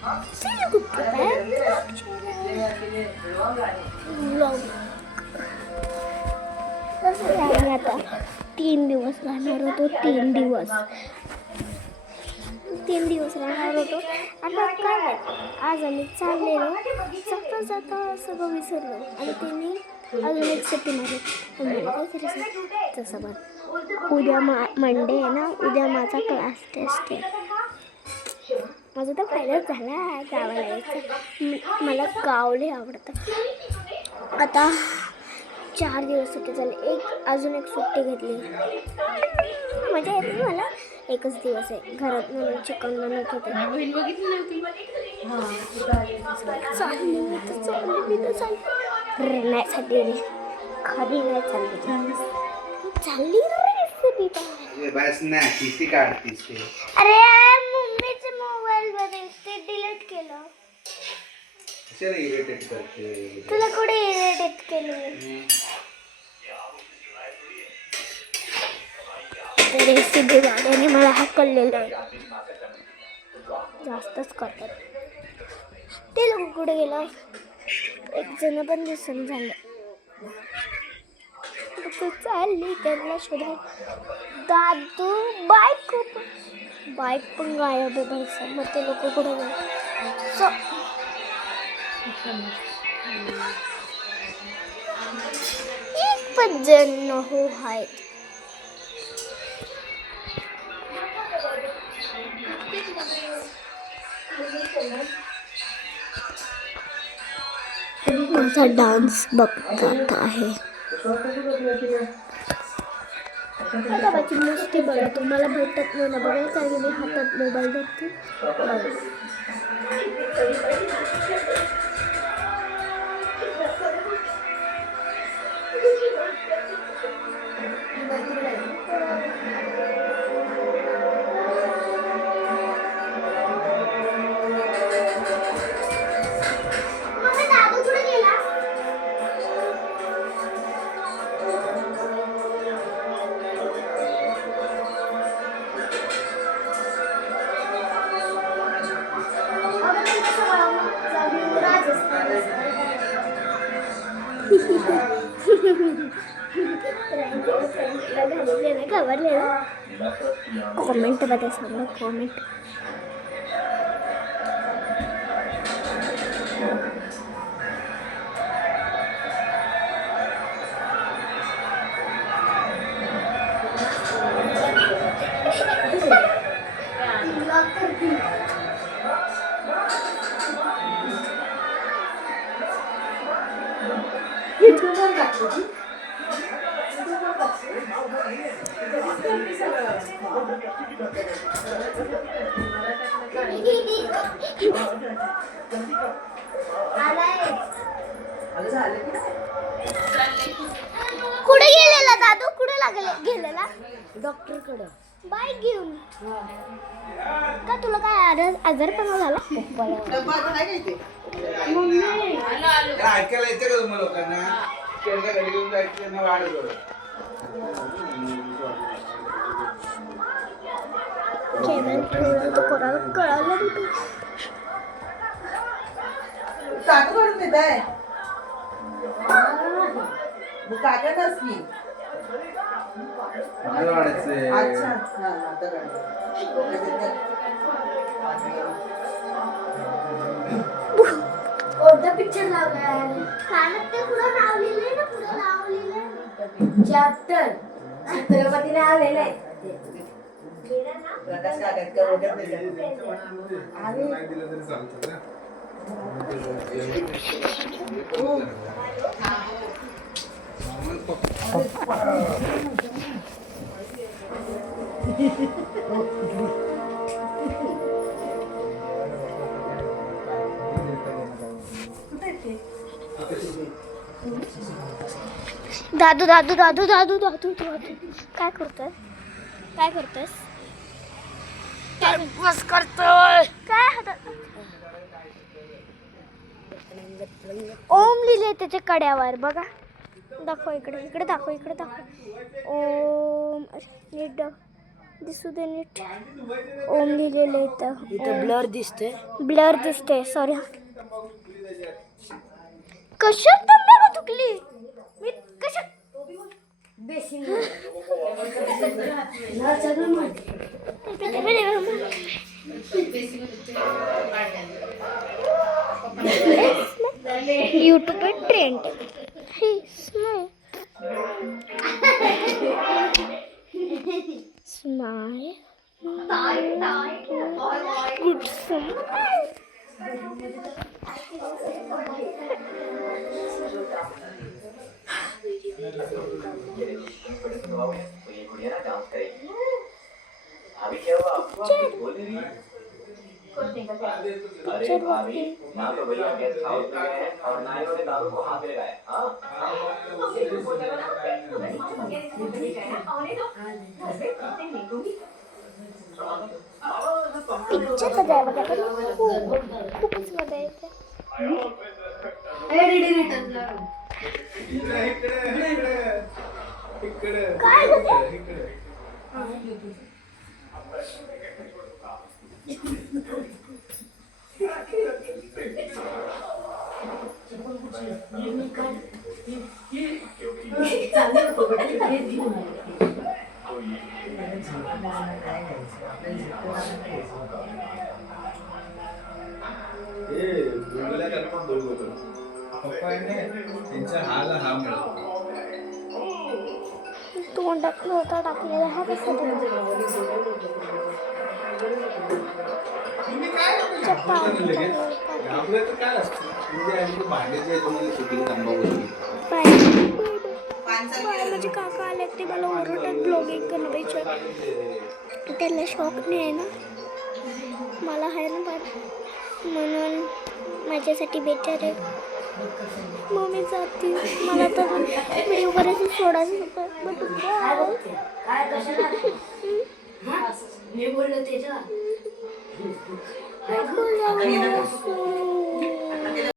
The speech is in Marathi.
आता 3 दिवस राहणार होतो. 3 दिवस राहणार होतो. आता काय आज आम्ही चाललेलो, जाता जाता सगळं विसरलो आणि त्यांनी अजून एक सिटी मारली. तसं बघ, उद्या मंडे आहे ना, उद्या माझा क्लास टेस्ट आहे. माझा तर फायदाच झाला गावाला यायचं. मला गाव लय आवडतं. आता 4 दिवस सुट्टी झाली. अजून एक सुट्टी घेतली. मजा येते मला. एकच दिवस आहे घरात म्हणून चिकन बनवत होते. खरी नाही चालली अरे मम्मीच्या मोबाईल मध्ये ते डिलीट केलं. तुला कुठे इरिटेट केलं? रेसिपी वाल्याने मला हकललेलं आहे. जास्तच करतात ते लोक. कुठे गेलं? एक जण पण दिसून झालं. चालली त्यांना शोधाय. दादू बाईक पण गायब आहे पैसा. मग ते लोक कुठे गेले? एक पण जण हो आहेत. माझा डान्स बघत आहे. आता बाकी मस्ती बघतो. मला भेटत नाही ना बघायला, कारण मी हातात मोबाईल धरते. कमेंट मध्ये सांगा. कमेंट कुठे गेलेला दादू? कुठे गेलेला? डॉक्टरकडे. बाईक घेऊन का? तुला काय आजारपणा झाला? ऐकायला येते का तुम्हाला लोकांना? केळगा घरी घेऊन जायचं ना वाढ कळलं काका करून देत आहे. काका नसली. अच्छा कोणता पिक्चर लावलाय? कानात ते पुढं नाव लिहिलंय ना, पुढं नाव लिहिलंय चॅप्टर छत्रपती नाव लिहिलंय. प्रकाश काका दादू दादू दादू दादू दादू दादू काय करतोय? काय करतोयस? बस करतोय. काय हातात ओम लिहिले त्याच्या कड्यावर बघा. दाखव इकडे, इकडे दाखव, इकडे दाखव. ओम नीट दिसू दे नीट. ओम लिहिलेलं इथं इथं. ब्लर दिसते. ब्लर दिसते. सॉरी. कशात तांब्या तुकली मी कशात यूट्यूब पे ट्रेंड हे स्माइल स्माइल गुड स्माइल. ना तो भैया गेस्ट हाउस में गए हैं और ना इन्होंने दारू को हाथ में लगाया. पिक्चर सजाया बघा खूपच मजा येते. काय त्यांच्या हाला हा मिळतो. तोंडात नव्हता टाकलेला हा कसा तुम्ही काय आपलं तर काय असतं म्हणजे आम्ही भांड्याचे तुम्हाला सुटीला थांबा बसली. माझे काका आले ते मला ओरडतात ब्लॉगिंग करण्यापेक्षा. त्याला शौक नाही आहे ना मला आहे ना पण म्हणून माझ्यासाठी बेटर आहे. मग मी जाते. मला तर व्हिडिओ करायचं सोडायचं होतं मी बोललो त्याच्या